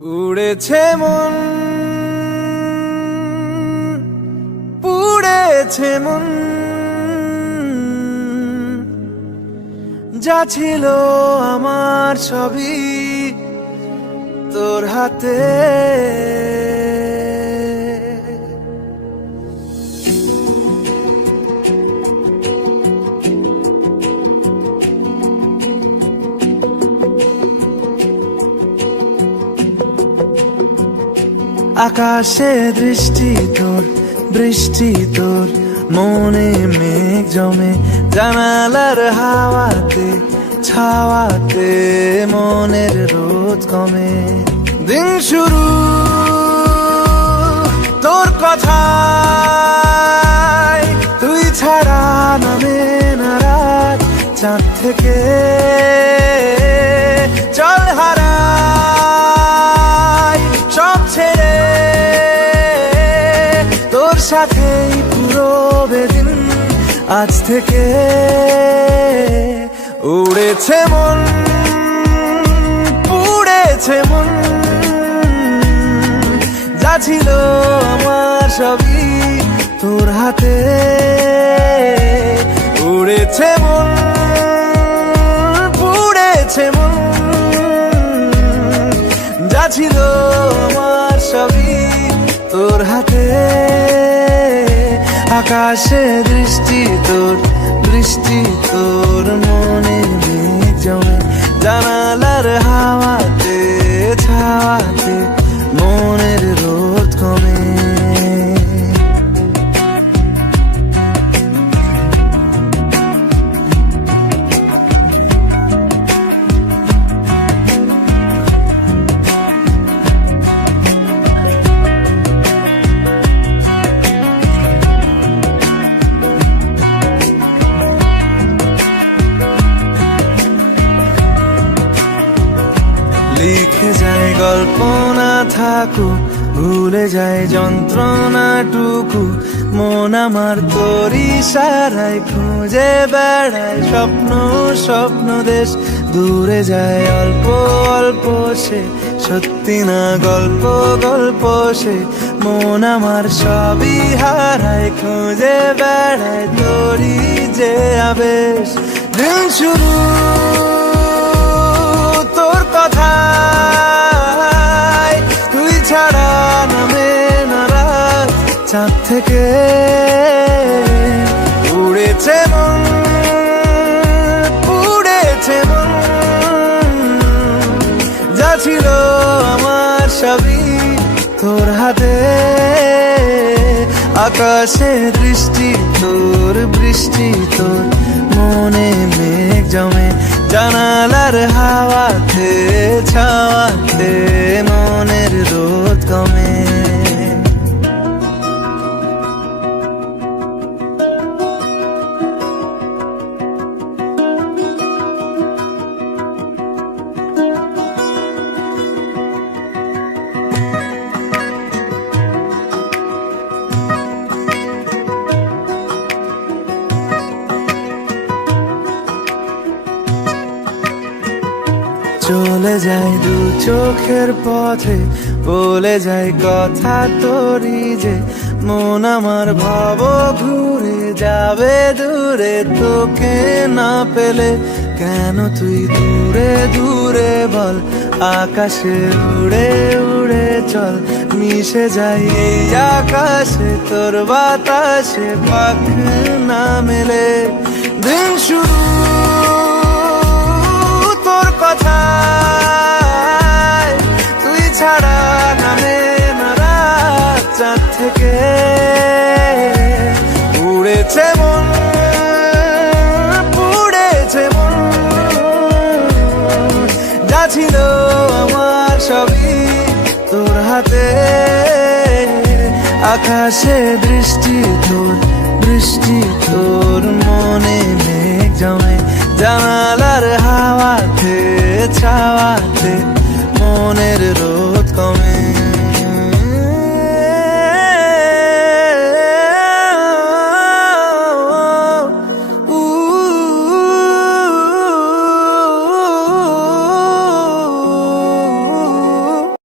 উড়েছে মন, পুড়েছে মন, যা ছিল আমার সবই তোর হাতে। আকাশে দৃষ্টি তোর, বৃষ্টি তোর, মনে মেঘ জমে, জানালার হাওয়াতে ছাওয়াতে মনের রোদ কমে। দিন শুরু তোর কথায়, তুই ছাড়া নামে না রাত, চাঁদ থেকে চল হারাই সব ছেড়ে, তোর সাথেই পুরো বেদিন আজ থেকে। উড়েছে মন, পুড়েছে মন, যা ছিল আমার সবই তোর হাতে। উড়েছে মন, পুড়েছে মন, যা ছিল আমার সবই তোর হাতে। আকাশে দৃষ্টি তোর, বৃষ্টি তোর, মনে মেঘ জমে, জানালার হাওয়াতে ছাওয়াতে মনের রোদ কমে। লিখে যায় গল্প না থাকুক, ভুলে যায় যন্ত্রণাটুকু, মন আমার তোর ইশারায় খুঁজে বেড়ায় স্বপ্ন স্বপ্ন দেশ। দূরে যায় অল্প অল্প সে, সত্যি না গল্প গল্প সে, মন আমার সবই হারায় খুঁজে বেড়ায় তোরই যে আবেশ। দিন শুরু তোর কথায়, তুই ছাড়া নামে না রাত, চাঁদ থেকে উড়েছে মন, পুড়েছে মন, যা ছিল আমার সবই তোর হাতে। আকাশে দৃষ্টি তোর, বৃষ্টি তোর, মনে মেঘ জমে, জানালার হাওয়াতে ছাওয়াতে মনের রোদ কমে। চলে যায় দু চোখের পথে, বলে যায় কথা তোরই যে, মন আমার ভাব ঘুরে যাবে দূরে তোকে না পেলে। কেন তুই দূরে দূরে বল, আকাশে উড়ে উড়ে চল, মিশে যাই এই আকাশে তোর বাতাসে, পাখ না মেলে। দিন শুরু তোর কথায়, তুই ছাড়া নামে না রাত, চাঁদ থেকে উড়েছে মন, পুড়েছে মন, যা ছিল আমার সবই তোর হাতে। আকাশে দৃষ্টি তোর, বৃষ্টি তোর, মনে মেঘ জমে, জানালার হাওয়াতে ছাওয়াতে মনের রোদ কমে।